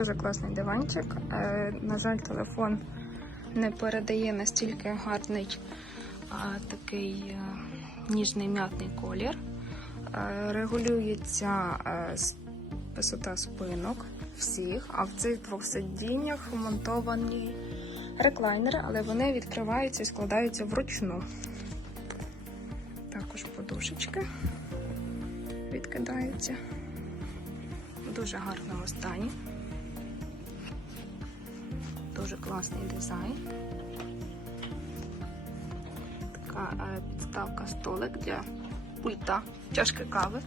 Дуже класний диванчик. Е, На жаль, телефон не передає настільки гарний такий е, ніжний м'ятний колір. Е, Регулюється висота спинок всіх, а в цих двох сидіннях вмонтовані реклайнери, але вони відкриваються і складаються вручну. Також подушечки відкидаються. В дуже гарному стані. Дуже класний дизайн. Така е, підставка столик для пульта, чашки кави.